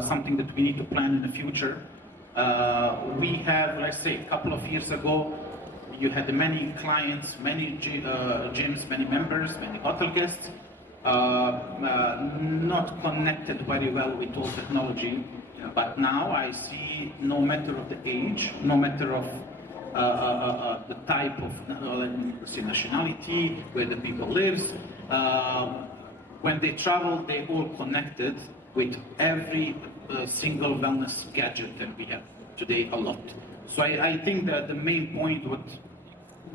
something that we need to plan in the future. We have, let's say, a couple of years ago, you had many clients, many gyms, many members, many hotel guests, not connected very well with all technology. But now I see, no matter of the age, no matter of the type of nationality, where the people lives, when they travel, they all connected with every single wellness gadget that we have today a lot. So I think that the main point, what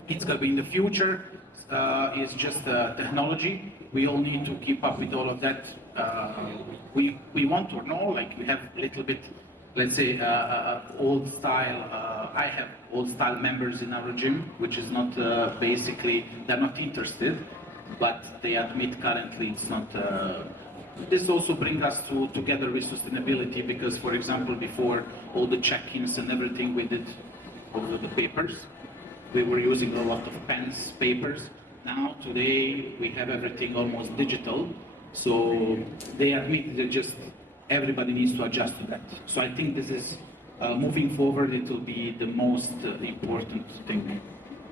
it's going to be in the future, is just technology. We all need to keep up with all of that. We want to know, like we have a little bit, let's say, old style. I have old style members in our gym, which is not basically, they're not interested, but they admit currently it's not. This also brings us together with sustainability, because, for example, before all the check-ins and everything we did over the papers, we were using a lot of pens, papers. Now, today, we have everything almost digital, so they admit that just everybody needs to adjust to that. So I think this is, moving forward, it will be the most important thing.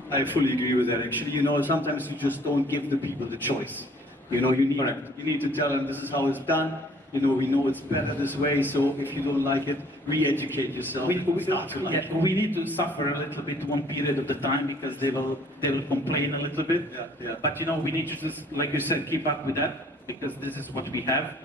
I fully agree with that. Actually, sometimes you just don't give the people the choice. You need to tell them this is how it's done. We know it's better this way, so if you don't like it, re-educate yourself. We need to suffer a little bit one period of the time, because they will complain a little bit. Yeah. But we need to just, like you said, keep up with that, because this is what we have,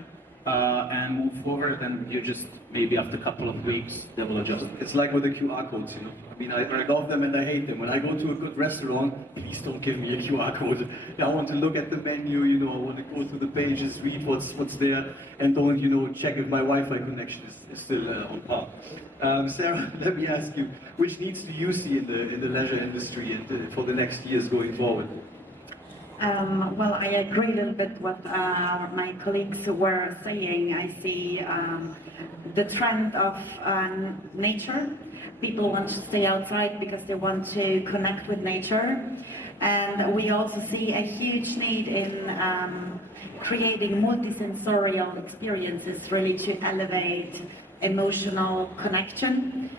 and move forward. And you just, maybe after a couple of weeks, they will adjust. It's like with the QR codes, I mean, I love them and I hate them. When I go to a good restaurant, please don't give me a QR code. I want to look at the menu, I want to go through the pages, read what's there, and don't, check if my Wi-Fi connection is still on par. Sara, let me ask you, which needs do you see in the leisure industry and for the next years going forward? Well, I agree a little bit what my colleagues were saying. I see the trend of nature. People want to stay outside because they want to connect with nature. And we also see a huge need in creating multisensorial experiences, really to elevate emotional connection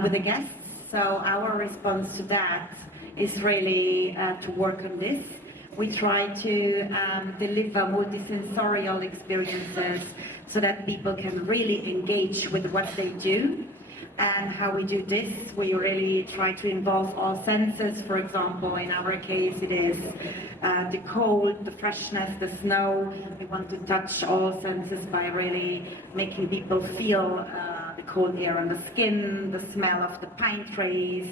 with the guests. So our response to that is really to work on this. We try to deliver multisensorial experiences so that people can really engage with what they do. And how we do this, we really try to involve all senses. For example, in our case, it is the cold, the freshness, the snow. We want to touch all senses by really making people feel the cold air on the skin, the smell of the pine trees,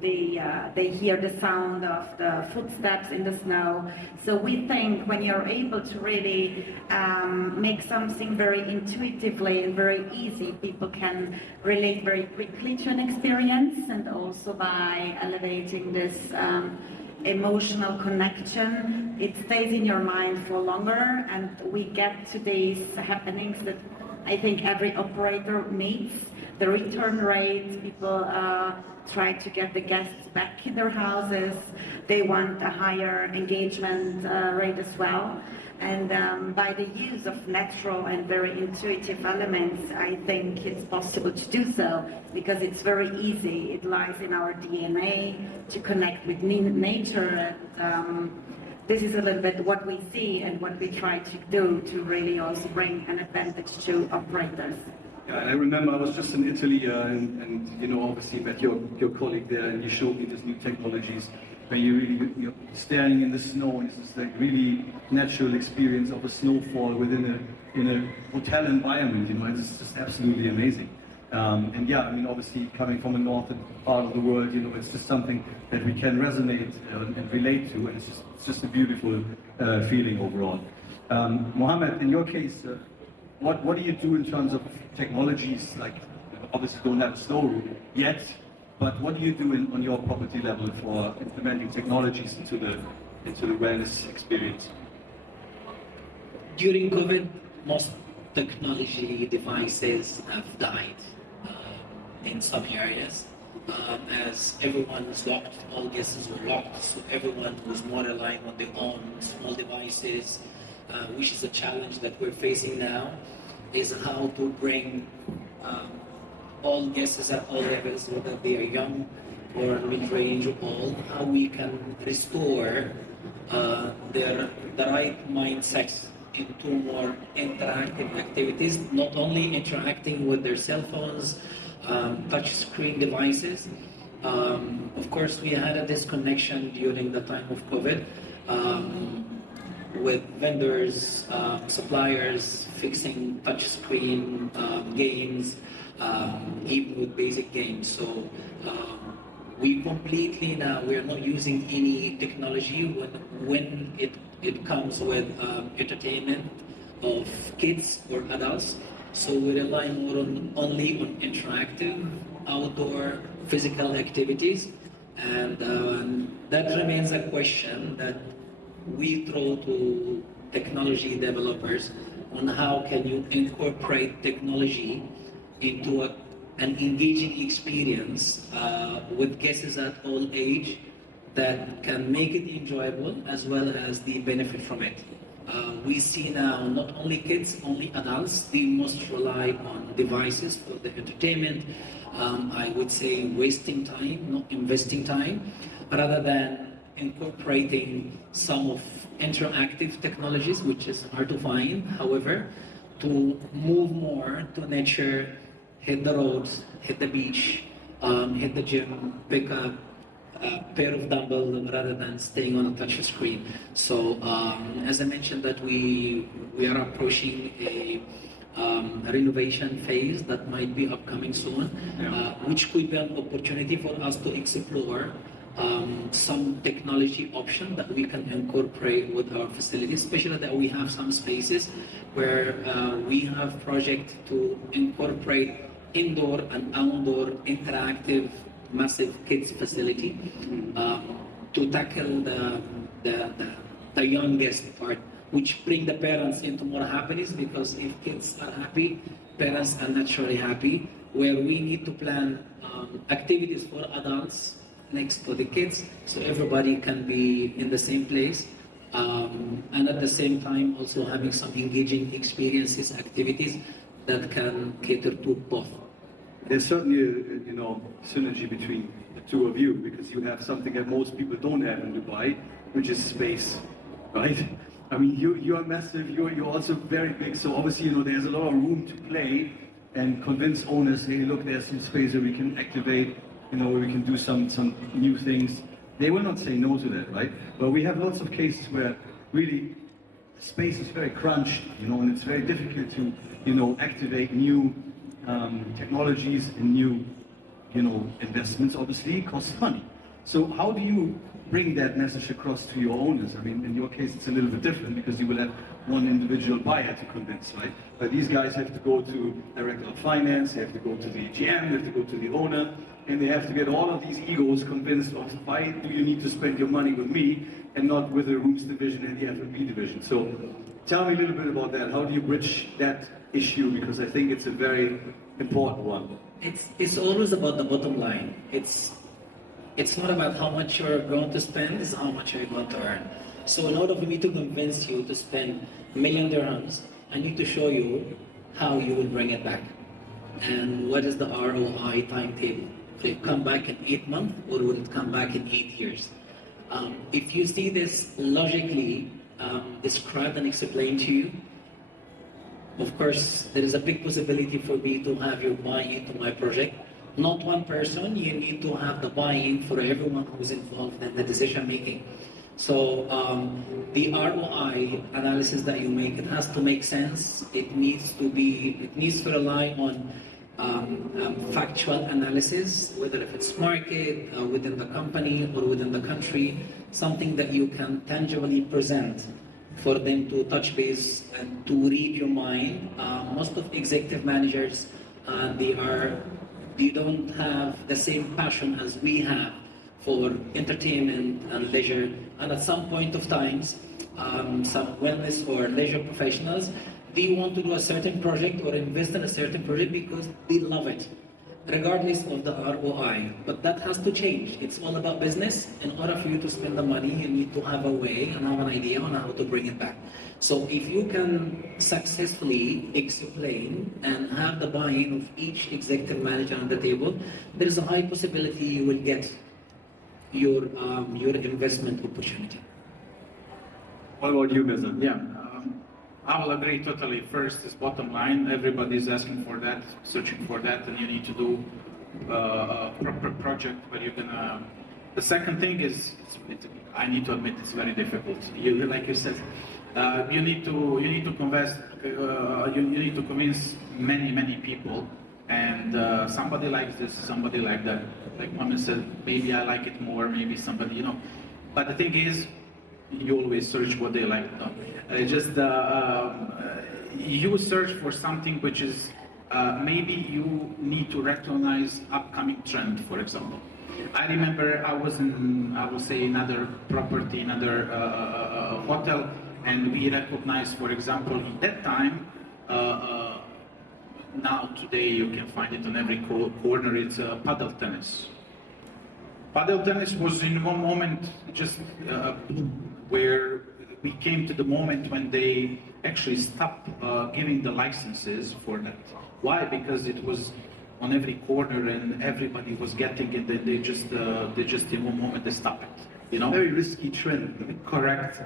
they hear the sound of the footsteps in the snow. So we think when you're able to really make something very intuitively and very easy, people can relate very quickly to an experience, and also by elevating this emotional connection, it stays in your mind for longer, and we get to these happenings that I think every operator needs. The return rate, people try to get the guests back in their houses. They want a higher engagement rate as well. And by the use of natural and very intuitive elements, I think it's possible to do so, because it's very easy. It lies in our DNA to connect with nature. And this is a little bit what we see and what we try to do to really also bring an advantage to operators. Yeah, and I remember I was just in Italy and obviously met your colleague there, and you showed me these new technologies where you're staring in the snow, and it's this like really natural experience of a snowfall in a hotel environment, and it's just absolutely amazing. And yeah, I mean, obviously coming from a northern part of the world, it's just something that we can resonate and relate to, and it's just a beautiful feeling overall. Mohamed, in your case, what do you do in terms of technologies? Like, obviously don't have a snow room yet, but what do you do on your property level for implementing technologies into the wellness experience? During COVID, most technology devices have died in some areas. As everyone was locked, all guests were locked, so everyone was more relying on their own small devices, which is a challenge that we're facing now. is how to bring all guests at all levels, whether they are young or mid-range or old, how we can restore the right mindset into more interactive activities, not only interacting with their cell phones, touch screen devices. Of course, we had a disconnection during the time of COVID with vendors, suppliers fixing touch screen games, even with basic games. So we completely now, we are not using any technology when it comes with entertainment of kids or adults. So we rely more only on interactive, outdoor, physical activities. And that remains a question that we throw to technology developers on how can you incorporate technology into an engaging experience with guests at all age that can make it enjoyable as well as the benefit from it. We see now not only kids, only adults, they must rely on devices for the entertainment. I would say wasting time, not investing time, rather than incorporating some of interactive technologies, which is hard to find. However, to move more to nature, hit the roads, hit the beach, hit the gym, pick up a pair of dumbbells rather than staying on a touch screen. So as I mentioned that we are approaching a renovation phase that might be upcoming soon, which could be an opportunity for us to explore some technology option that we can incorporate with our facilities, especially that we have some spaces where we have project to incorporate indoor and outdoor interactive massive kids facility to tackle the youngest part, which bring the parents into more happiness, because if kids are happy, parents are naturally happy, where we need to plan activities for adults next to the kids, so everybody can be in the same place, and at the same time also having some engaging experiences, activities that can cater to both. There's certainly a synergy between the two of you, because you have something that most people don't have in Dubai, which is space, right? I mean, you are massive, you're also very big, so obviously, there's a lot of room to play and convince owners, hey, look, there's some space where we can activate, where we can do some new things. They will not say no to that, right? But we have lots of cases where really space is very crunched, and it's very difficult to, activate new technologies and new, investments. Obviously, it costs money. So how do you bring that message across to your owners? I mean, in your case, it's a little bit different because you will have one individual buyer to convince, right? But these guys have to go to director of finance, they have to go to the GM, they have to go to the owner, and they have to get all of these egos convinced of why do you need to spend your money with me and not with the rooms division and the F&B division. So tell me a little bit about that. How do you bridge that issue? Because I think it's a very important one. It's always about the bottom line. It's not about how much you're going to spend, it's how much you're going to earn. So in order for me to convince you to spend $1 million dirhams, I need to show you how you will bring it back. And what is the ROI timetable? Will it come back in 8 months or will it come back in 8 years? If you see this logically described and explained to you, of course, there is a big possibility for me to have you buy into my project. Not one person, you need to have the buy-in for everyone who's involved in the decision making. So the ROI analysis that you make, it has to make sense. It needs to rely on factual analysis, whether if it's market, within the company or within the country, something that you can tangibly present for them to touch base and to read your mind. Most of executive managers, they don't have the same passion as we have for entertainment and leisure, and at some point of times, some wellness or leisure professionals, they want to do a certain project or invest in a certain project because they love it. regardless of the ROI. But that has to change. It's all about business. In order for you to spend the money, you need to have a way and have an idea on how to bring it back. So if you can successfully explain and have the buy-in of each executive manager on the table, there is a high possibility you will get your investment opportunity. What about you, Mirza? Yeah, I will agree totally. First is bottom line. Everybody's asking for that, searching for that, and you need to do a proper project where you're gonna. The second thing is, I need to admit, it's very difficult. Like you said, you need to convince many people, and somebody likes this, somebody like that. Like Mohamed said, maybe I like it more, maybe somebody, you know. But the thing is, you always search what they like. No? You search for something which is maybe you need to recognize upcoming trend, for example. I remember I was in, I will say, another property, another hotel, and we recognized, for example, in that time, now today you can find it on every corner, it's paddle tennis. Paddle tennis was in one moment just where we came to the moment when they actually stopped giving the licenses for that. Why? Because it was on every corner and everybody was getting it, and they just in one moment they stopped it. You know? Very risky trend. Correct.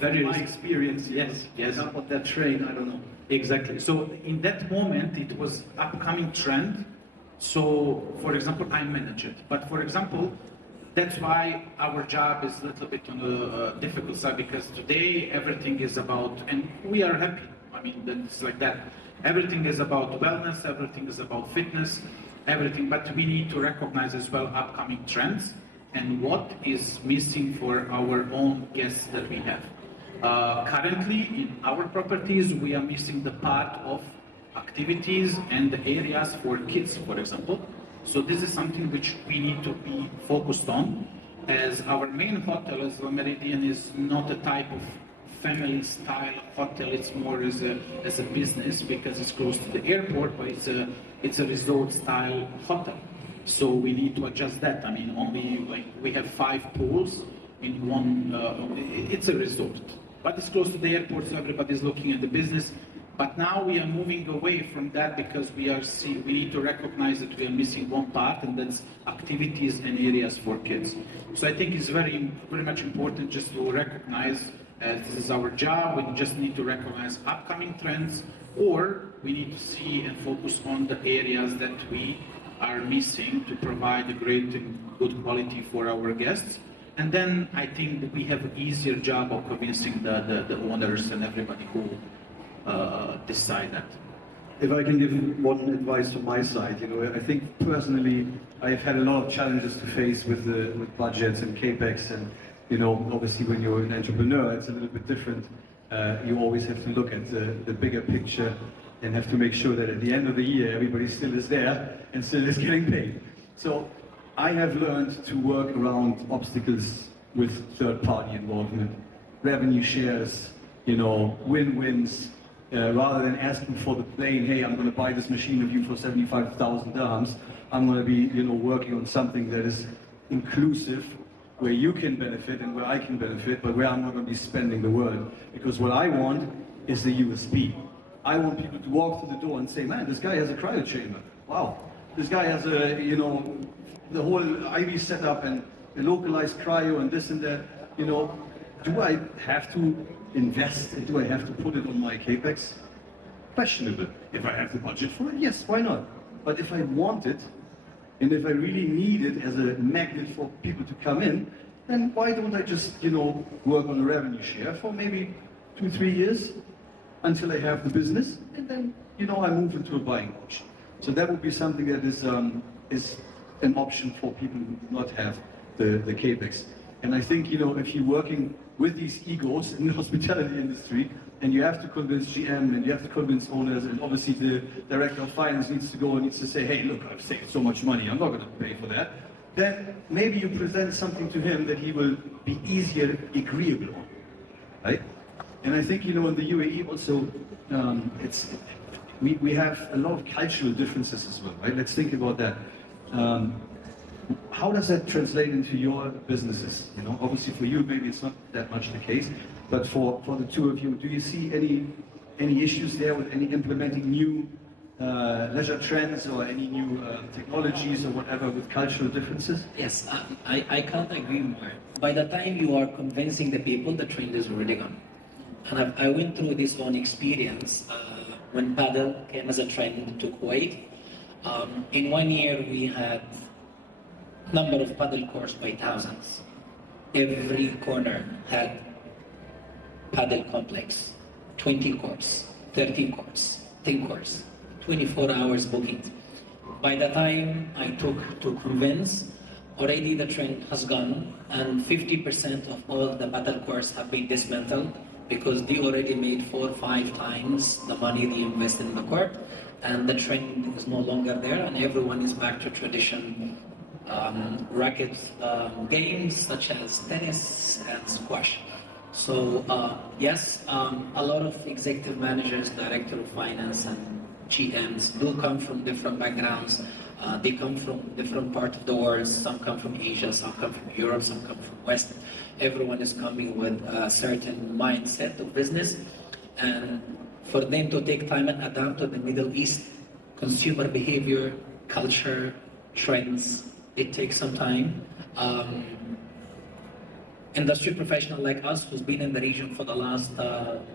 Very My risky. experience, yes. Up on that train, I don't know. Exactly. So in that moment, it was upcoming trend. So, for example, I manage it. But for example, that's why our job is a little bit on the difficult side, because today everything is about, and we are happy. I mean, it's like that. Everything is about wellness, everything is about fitness, everything. But we need to recognize as well upcoming trends and what is missing for our own guests that we have. Currently, in our properties, we are missing the part of activities and the areas for kids, for example. So this is something which we need to be focused on, as our main hotel as the Méridien is not a type of family style hotel. It's more as a business because it's close to the airport, but it's a resort style hotel. So we need to adjust that. I mean, only like we have 5 pools in one. It's a resort, but it's close to the airport, so everybody's looking at the business. But now we are moving away from that because we need to recognize that we are missing one part, and that's activities and areas for kids. So I think it's very much important just to recognize, as this is our job, we just need to recognize upcoming trends, or we need to see and focus on the areas that we are missing to provide a great and good quality for our guests. And then I think that we have an easier job of convincing the owners and everybody who decide that. If I can give one advice from my side, I think personally I've had a lot of challenges to face with budgets and capex, and obviously when you're an entrepreneur, it's a little bit different. You always have to look at the bigger picture and have to make sure that at the end of the year everybody still is there and still is getting paid. So I have learned to work around obstacles with third-party involvement, revenue shares, win-wins. Rather than asking for the plain, hey, I'm going to buy this machine of you for 75,000 dirhams, I'm going to be, working on something that is inclusive, where you can benefit and where I can benefit, but where I'm not going to be spending the word. Because what I want is the USP. I want people to walk through the door and say, man, this guy has a cryo chamber. Wow. This guy has the whole IV setup and a localized cryo and this and that. Do I have to invest and do I have to put it on my capex? Questionable. If I have the budget for it, yes, why not? But if I want it, and if I really need it as a magnet for people to come in, then why don't I just, work on a revenue share for maybe 2-3 years until I have the business, and then, I move into a buying option. So that would be something that is an option for people who do not have the capex. And I think, if you're working with these egos in the hospitality industry, and you have to convince GM, and you have to convince owners, and obviously the director of finance needs to go and needs to say, hey, look, I've saved so much money, I'm not going to pay for that. Then maybe you present something to him that he will be easier agreeable on, right? And I think, in the UAE also, we have a lot of cultural differences as well, right? Let's think about that. How does that translate into your businesses? You know, obviously for you maybe it's not that much the case, but for the two of you, do you see any issues there with any implementing new leisure trends or any new technologies or whatever with cultural differences? Yes, I can't agree more. By the time you are convincing the people, the trend is already gone. And I went through this own experience when paddle came as a trend to Kuwait. In 1 year, we had number of paddle courts by thousands. Every corner had paddle complex, 20 courts, 13 courts, 10 courts, 24 hours bookings. By the time I took to convince, already the trend has gone, and 50% of all the paddle courts have been dismantled because they already made 4 or 5 times the money they invested in the court, and the trend is no longer there, and everyone is back to tradition racket games such as tennis and squash. So yes, a lot of executive managers, director of finance and GMs do come from different backgrounds. They come from different parts of the world. Some come from Asia, some come from Europe, some come from West. Everyone is coming with a certain mindset of business, and for them to take time and adapt to the Middle East consumer behavior, culture, trends, it takes some time. Industry professional like us who's been in the region for the last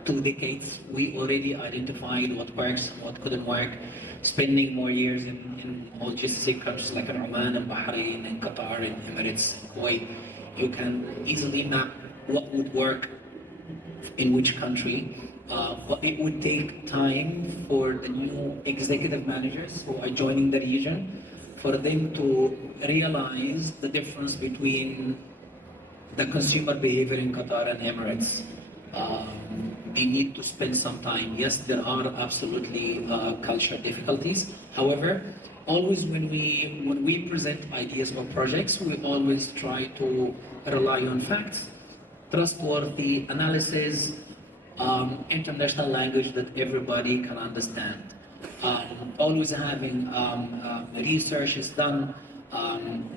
2 decades, we already identified what works and what couldn't work. Spending more years in all GCC countries like in Oman and Bahrain and Qatar and Emirates and Kuwait, you can easily map what would work in which country. But it would take time for the new executive managers who are joining the region for them to realize the difference between the consumer behavior in Qatar and Emirates. They need to spend some time. Yes, there are absolutely cultural difficulties. However, always when we present ideas or projects, we always try to rely on facts, trustworthy analysis, international language that everybody can understand. Always having research is done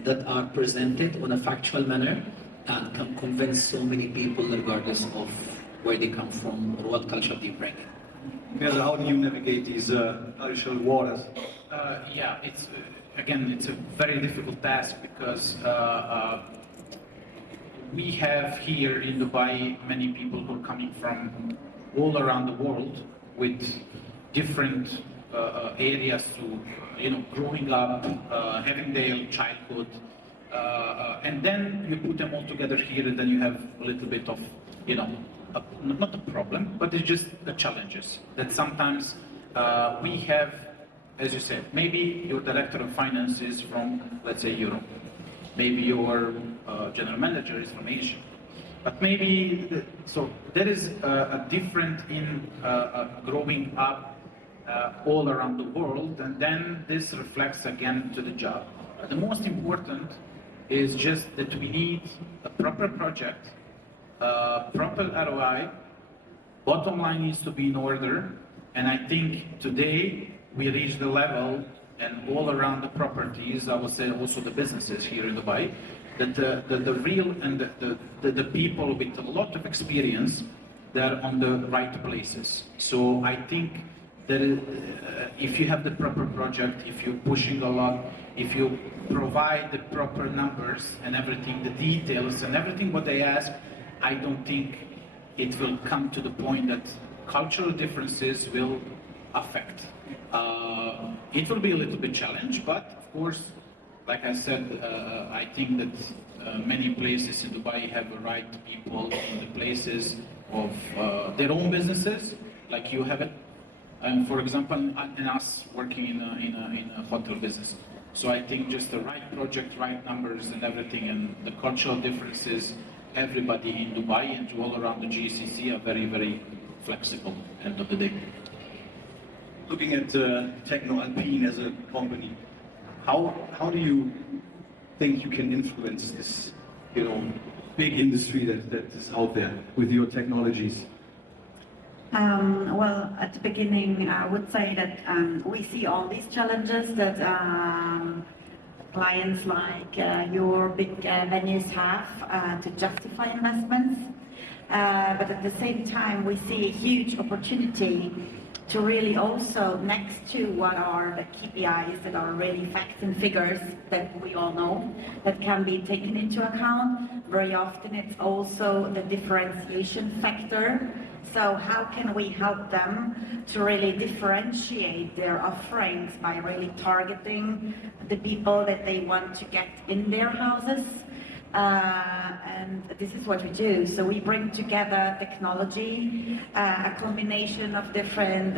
that are presented on a factual manner and can convince so many people regardless of where they come from or what culture they bring. Mirza, how do you navigate these cultural waters? Yeah, it's it's a very difficult task because we have here in Dubai many people who are coming from all around the world with different areas to, growing up, having their childhood, and then you put them all together here, and then you have a little bit of, not a problem, but it's just the challenges that sometimes we have. As you said, maybe your director of finance is from, let's say, Europe. Maybe your general manager is from Asia. But maybe, so there is a difference in growing up all around the world, and then this reflects again to the job. The most important is just that we need a proper project, proper ROI, bottom line needs to be in order, and I think today we reach the level, and all around the properties, I would say also the businesses here in Dubai, that the real and the people with a lot of experience, they're on the right places. So I think that if you have the proper project, if you're pushing a lot, if you provide the proper numbers and everything, the details and everything what they ask, I don't think it will come to the point that cultural differences will affect. It will be a little bit challenge, but of course, like I said, I think that many places in Dubai have the right people in the places of their own businesses, like you have it. And for example, in us working in a hotel business. So I think just the right project, right numbers and everything, and the cultural differences, everybody in Dubai and all around the GCC are very, very flexible end of the day. Looking at TechnoAlpin as a company, how do you think you can influence this, big industry that is out there with your technologies? Well, at the beginning, I would say that we see all these challenges that clients like your big venues have to justify investments. But at the same time, we see a huge opportunity to really also, next to what are the KPIs that are really facts and figures that we all know, that can be taken into account. Very often it's also the differentiation factor. So how can we help them to really differentiate their offerings by really targeting the people that they want to get in their houses? And this is what we do. So we bring together technology, a combination of different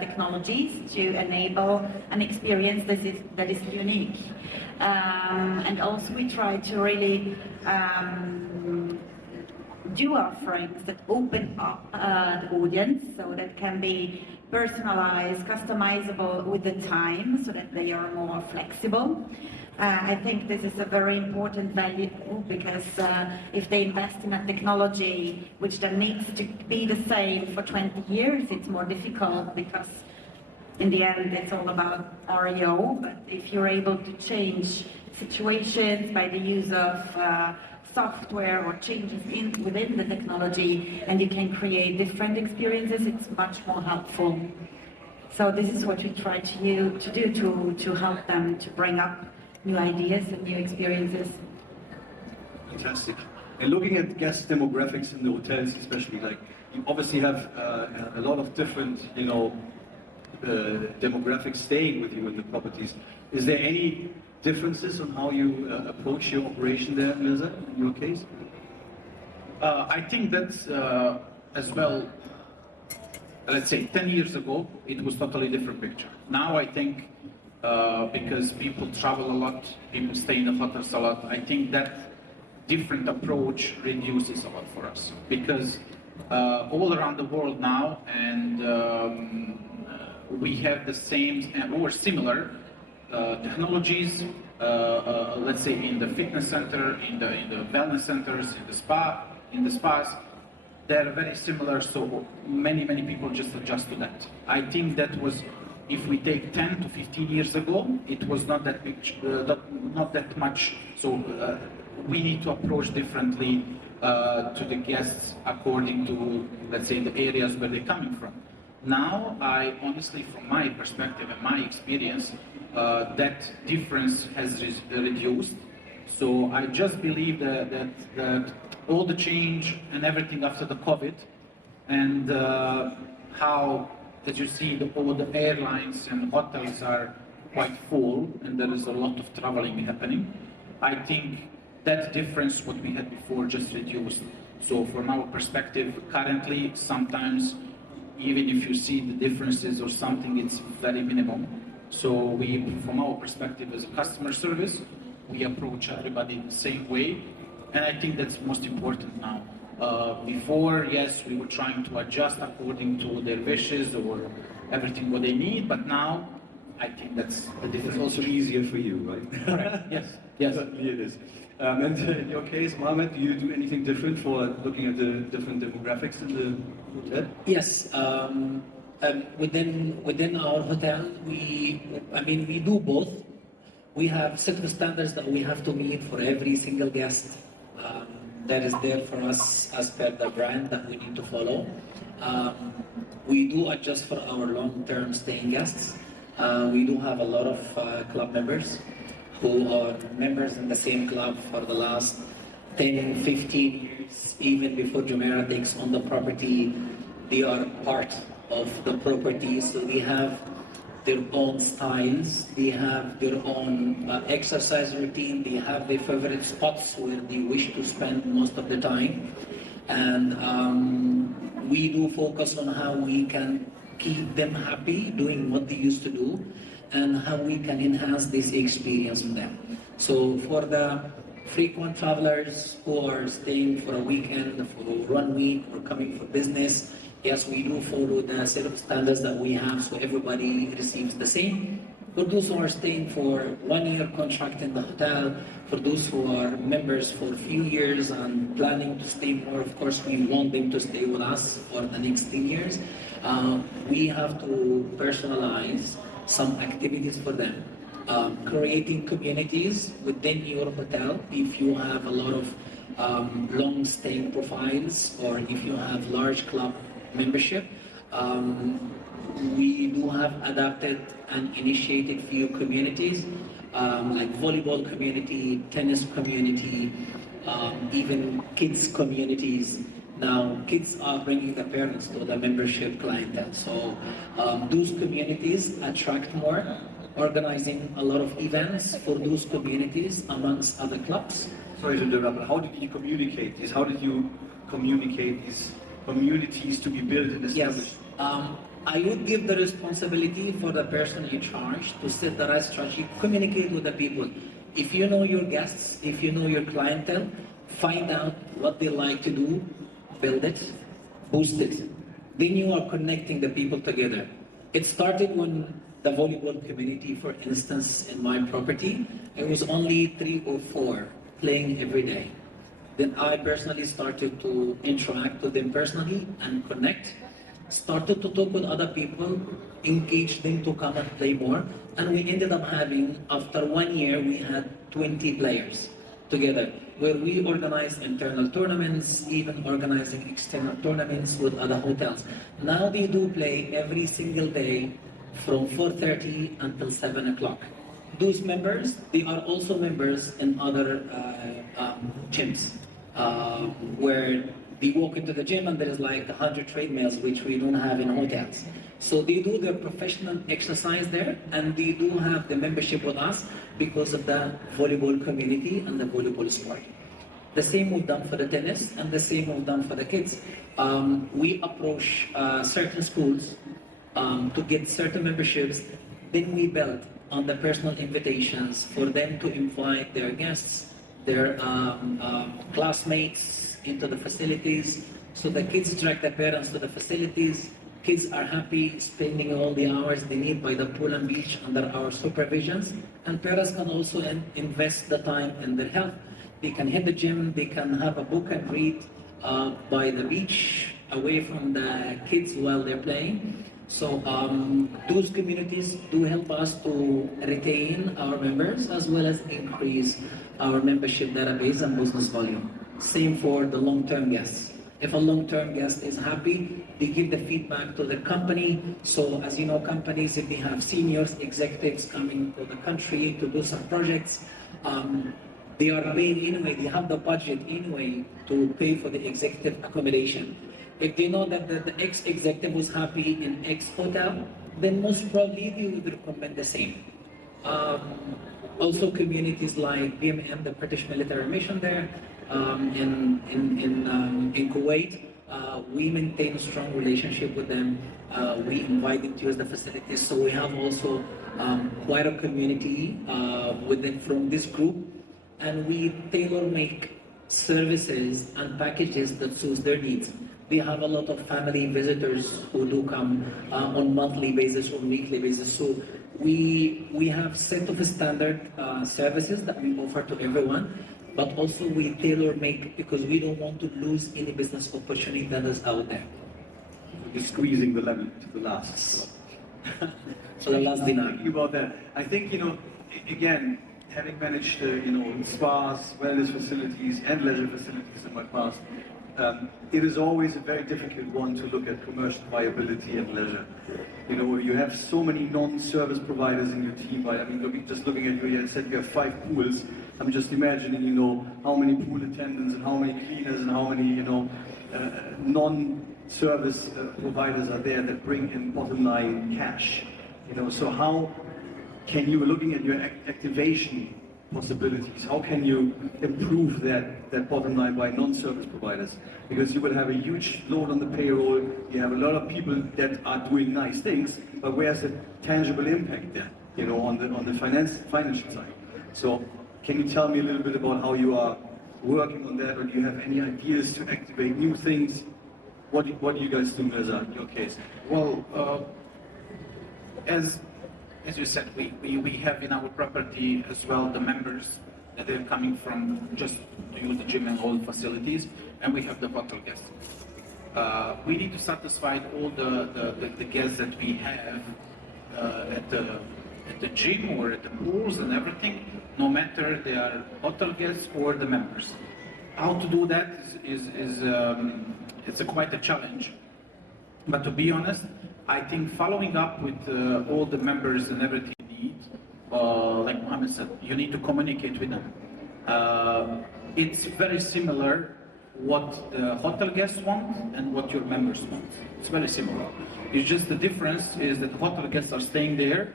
technologies to enable an experience that is unique. And also we try to really do offerings that open up the audience, so that can be personalized, customizable with the time, so that they are more flexible. I think this is a very important value because if they invest in a technology which then needs to be the same for 20 years, it's more difficult because in the end it's all about REO. But if you're able to change situations by the use of software or changes within the technology, and you can create different experiences, it's much more helpful. So this is what we try to do to help them to bring up new ideas and new experiences. Fantastic. And looking at guest demographics in the hotels, especially, like you obviously have a lot of different, demographics staying with you in the properties. Is there any differences on how you approach your operation there, Mirza, in your case? I think that's as well, let's say 10 years ago, it was totally different picture. Now I think because people travel a lot, people stay in the hotels a lot, I think that different approach reduces a lot for us. Because all around the world now, and we have the same or similar technologies, let's say in the fitness center, in the wellness centers, in the spas, they're very similar, so many people just adjust to that. I think that was, if we take 10 to 15 years ago, it was not that big, not that much, so we need to approach differently to the guests according to, let's say, the areas where they're coming from. Now, I honestly, from my perspective and my experience, that difference has reduced. So I just believe that all the change and everything after the COVID, and how, as you see, all the airlines and hotels are quite full, and there is a lot of traveling happening. I think that difference, what we had before, just reduced. So from our perspective, currently, sometimes, even if you see the differences or something, it's very minimal. So we, from our perspective as a customer service, we approach everybody the same way, and I think that's most important now. Before, yes, we were trying to adjust according to their wishes or everything what they need, but now I think that's the difference. It's also easier for you, right? Correct. Yes. Yes. Certainly it is. And in your case, Mohamed, do you do anything different for looking at the different demographics in the hotel? Yes. Within our hotel, we do both. We have set of standards that we have to meet for every single guest that is there for us as per the brand that we need to follow. We do adjust for our long-term staying guests. We do have a lot of club members who are members in the same club for the last 10, 15 years, even before Jumeirah takes on the property. They are part of the property, so they have their own styles, they have their own exercise routine, they have their favorite spots where they wish to spend most of the time. And we do focus on how we can keep them happy doing what they used to do, and how we can enhance this experience with them. So for the frequent travelers who are staying for a weekend, for 1 week, or coming for business, yes, we do follow the set of standards that we have, so everybody receives the same. For those who are staying for 1 year contract in the hotel, for those who are members for a few years and planning to stay more, of course, we want them to stay with us for the next 10 years. We have to personalize some activities for them. Creating communities within your hotel, if you have a lot of long-staying profiles or if you have large club membership, we do have adapted and initiated few communities, like volleyball community, tennis community, even kids communities. Now, kids are bringing the parents to the membership clientele. So those communities attract more, organizing a lot of events for those communities amongst other clubs. Sorry to interrupt, but how did you communicate this? How did you communicate these communities to be built and established? Yes. I would give the responsibility for the person in charge to set the right strategy, communicate with the people. If you know your guests, if you know your clientele, find out what they like to do, build it, boost it. Then you are connecting the people together. It started when the volleyball community, for instance, in my property, it was only 3 or 4 playing every day. Then I personally started to interact with them personally and connect. Started to talk with other people, engage them to come and play more, and we ended up having, after 1 year, we had 20 players together, where we organized internal tournaments, even organizing external tournaments with other hotels. Now they do play every single day from 4:30 until 7 o'clock. Those members, they are also members in other gyms, where they walk into the gym and there is like 100 treadmills, which we don't have in hotels. So they do their professional exercise there, and they do have the membership with us because of the volleyball community and the volleyball sport. The same we've done for the tennis, and the same we've done for the kids. We approach certain schools to get certain memberships, then we build on the personal invitations for them to invite their guests, their classmates, into the facilities. So the kids drag their parents to the facilities. Kids are happy spending all the hours they need by the pool and beach under our supervisions. And parents can also invest the time in their health. They can hit the gym, they can have a book and read by the beach, away from the kids while they're playing. So those communities do help us to retain our members as well as increase our membership database and business volume. Same for the long-term guests. If a long-term guest is happy, they give the feedback to the company. So as you know, companies, if they have seniors, executives coming to the country to do some projects, they are paying anyway, they have the budget anyway to pay for the executive accommodation. If they know that the ex-executive was happy in X hotel, then most probably they would recommend the same. Also communities like BMM, the British Military Mission there, in Kuwait, we maintain a strong relationship with them. We invite them to use the facilities, so we have also quite a community within from this group, and we tailor make services and packages that suits their needs. We have a lot of family visitors who do come on monthly basis or weekly basis. So we have set of standard services that we offer to everyone, but also we tailor make because we don't want to lose any business opportunity that is out there. You're squeezing the lemon to the last. So the last dinar. Thinking about that, I think, again, having managed, spas, wellness facilities, and leisure facilities in my past, it is always a very difficult one to look at commercial viability and leisure. You have so many non-service providers in your team. Just looking at you, I said you have 5 pools. I'm just imagining, how many pool attendants and how many cleaners and how many, non-service providers are there that bring in bottom line cash. So how can you, looking at your activation possibilities, how can you improve that bottom line by non-service providers? Because you will have a huge load on the payroll, you have a lot of people that are doing nice things, but where's the tangible impact there, on the financial side? So can you tell me a little bit about how you are working on that, or do you have any ideas to activate new things? What do you guys do, Mirza, in your case? Well, as as you said, we have in our property as well the members that are coming from just to use the gym and all the facilities, and we have the hotel guests. We need to satisfy all the guests that we have at the gym or at the pools and everything, no matter they are hotel guests or the members. How to do that is it's quite a challenge. But to be honest, I think following up with all the members and everything you need, like Mohamed said, you need to communicate with them. It's very similar what the hotel guests want and what your members want. It's very similar. It's just the difference is that hotel guests are staying there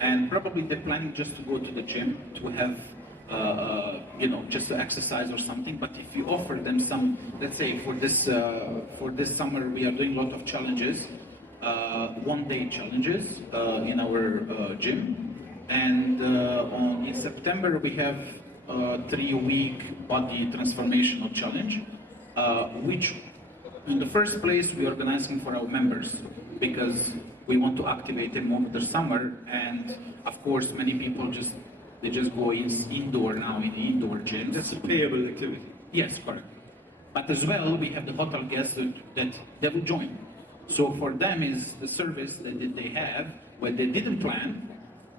and probably they're planning just to go to the gym to have just to exercise or something. But if you offer them some, let's say for this summer we are doing a lot of challenges, one-day challenges in our gym, and in September we have a 3-week body transformational challenge, which in the first place we are organizing for our members because we want to activate them over the summer, and of course many people just go indoor now in the indoor gyms. That's a payable activity. Yes, correct. But as well, we have the hotel guests that they will join. So for them is the service that they have where they didn't plan,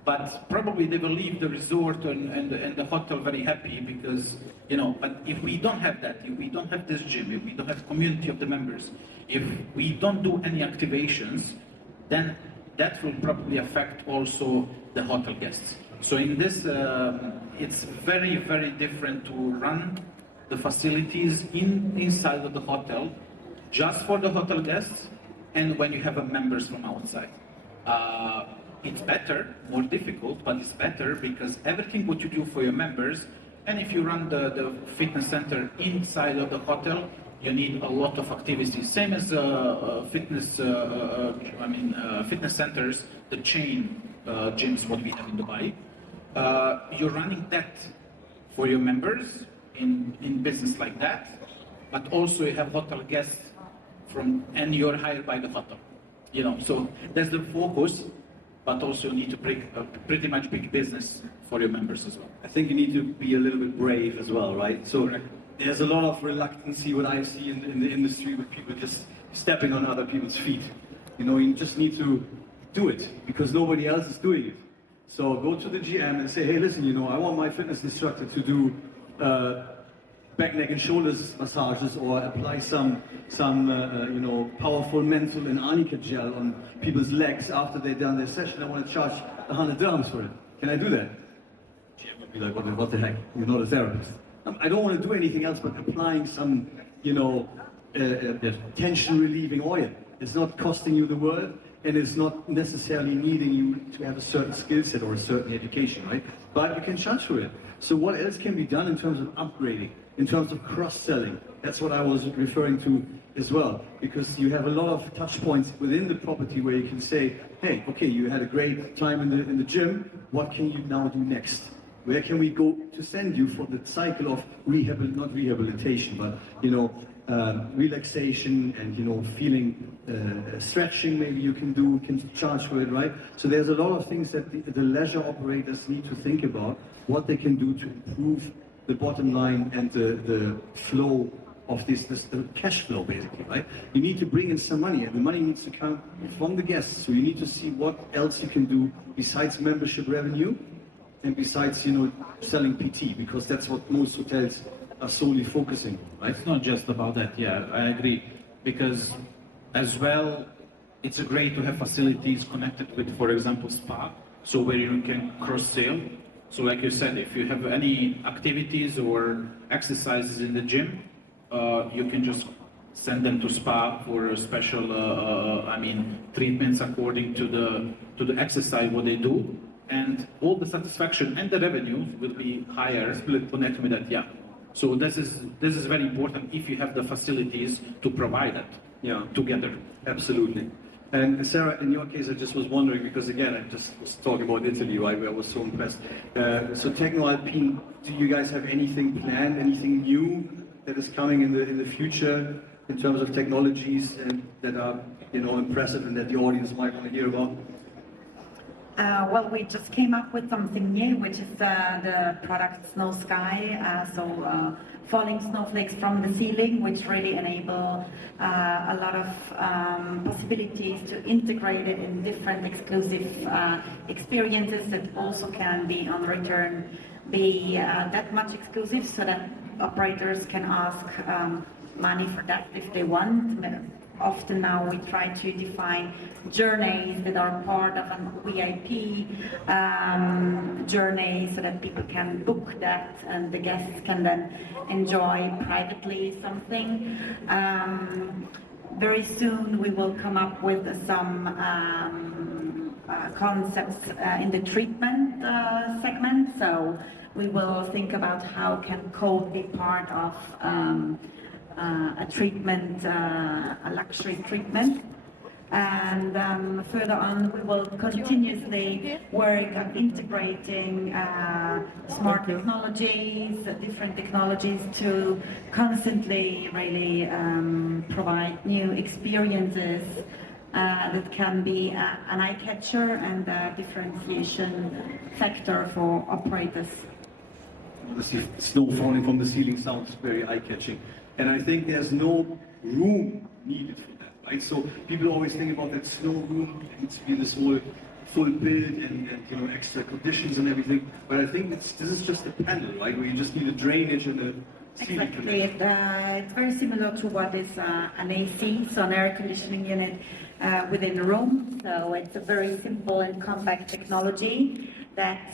but probably they will leave the resort and the hotel very happy because, but if we don't have that, if we don't have this gym, if we don't have community of the members, if we don't do any activations, then that will probably affect also the hotel guests. So in this, it's very, very different to run the facilities inside of the hotel, just for the hotel guests, and when you have members from outside. It's better, more difficult, but it's better because everything what you do for your members, and if you run the fitness center inside of the hotel, you need a lot of activities. Same as fitness centers, the chain gyms what we have in Dubai. You're running that for your members in business like that, but also you have hotel guests and you're hired by the hotel. So that's the focus, but also you need to bring a pretty much big business for your members as well. I think you need to be a little bit brave as well, right? So Correct. There's a lot of reluctancy, what I see in the industry, with people just stepping on other people's feet. You just need to do it because nobody else is doing it. So go to the GM and say, hey, listen, I want my fitness instructor to do back, neck, and shoulders massages, or apply some powerful menthol and arnica gel on people's legs after they've done their session. I want to charge 100 dirhams for it. Can I do that? GM would be like, what the heck? You're not a therapist. I don't want to do anything else but applying some, tension relieving oil. It's not costing you the world, and it's not necessarily needing you to have a certain skill set or a certain education, right? But you can charge for it. So what else can be done in terms of upgrading, in terms of cross-selling? That's what I was referring to as well, because you have a lot of touch points within the property where you can say, hey, okay, you had a great time in the gym, what can you now do next? Where can we go to send you for the cycle of not rehabilitation, but relaxation and feeling stretching? Maybe you can charge for it, right? So there's a lot of things that the leisure operators need to think about what they can do to improve the bottom line and the flow of the cash flow, basically, right? You need to bring in some money, and the money needs to come from the guests. So you need to see what else you can do besides membership revenue. And besides, selling PT, because that's what most hotels are solely focusing on, right? It's not just about that, yeah, I agree. Because as well, it's great to have facilities connected with, for example, spa, so where you can cross-sell. So like you said, if you have any activities or exercises in the gym, you can just send them to spa for special, treatments according to the exercise what they do. And all the satisfaction and the revenue will be higher connected with that, yeah. So this is very important if you have the facilities to provide that, together. Absolutely. And Sara, in your case, I just was wondering, because again, I just was talking about Italy, right, where I was so impressed. So TechnoAlpin, do you guys have anything planned, anything new that is coming in the future in terms of technologies and that are impressive and that the audience might want to hear about? Well, we just came up with something new, which is the product Snow Sky. Falling snowflakes from the ceiling, which really enable a lot of possibilities to integrate it in different exclusive experiences that also can be on return be that much exclusive, so that operators can ask money for that if they want. Often now we try to define journeys that are part of a VIP journey, so that people can book that and the guests can then enjoy privately something. Very soon we will come up with some concepts in the treatment segment. So we will think about how can code be part of a treatment, a luxury treatment. And further on, we will continuously work on integrating smart technologies, different technologies, to constantly really provide new experiences that can be an eye catcher and a differentiation factor for operators. The snow falling from the ceiling sounds very eye-catching. And I think there's no room needed for that, right? So people always think about that snow room, it needs to be this whole full build and you know, extra conditions and everything. But I think this is just a panel, right? Where you just need a drainage and a ceiling Exactly. It's very similar to what is an AC, so an air conditioning unit within a room. So it's a very simple and compact technology that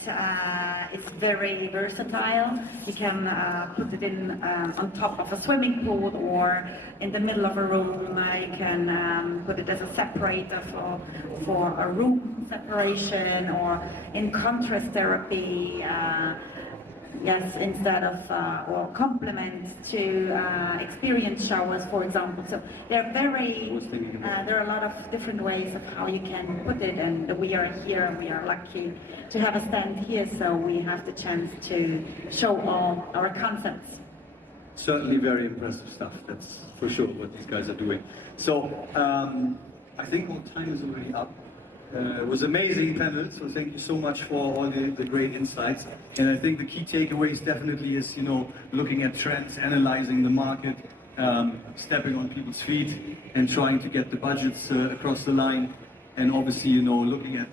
is very versatile. You can put it in on top of a swimming pool or in the middle of a room. You can put it as a separator for a room separation, or in contrast therapy. Yes, instead of or complement to experience showers, for example. So they're very. There are a lot of different ways of how you can put it, and we are here, and we are lucky to have a stand here, so we have the chance to show all our concepts. Certainly very impressive stuff, that's for sure what these guys are doing. So I think our time is already up. It was amazing panel, so thank you so much for all the great insights. And I think the key takeaways definitely is, you know, looking at trends, analyzing the market, stepping on people's feet and trying to get the budgets across the line. And obviously, you know, looking at,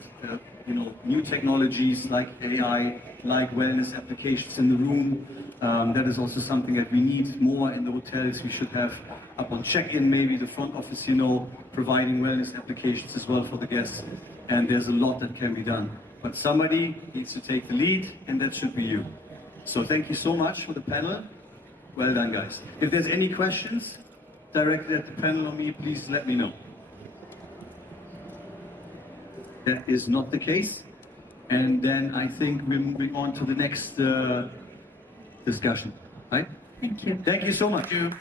you know, new technologies like AI, like wellness applications in the room. That is also something that we need more in the hotels. We should have up on check-in, maybe the front office, you know, providing wellness applications as well for the guests. And there's a lot that can be done. But somebody needs to take the lead, and that should be you. So thank you so much for the panel. Well done, guys. If there's any questions directed at the panel or me, please let me know. That is not the case. And then I think we're moving on to the next discussion, right? Thank you. Thank you so much. Thank you.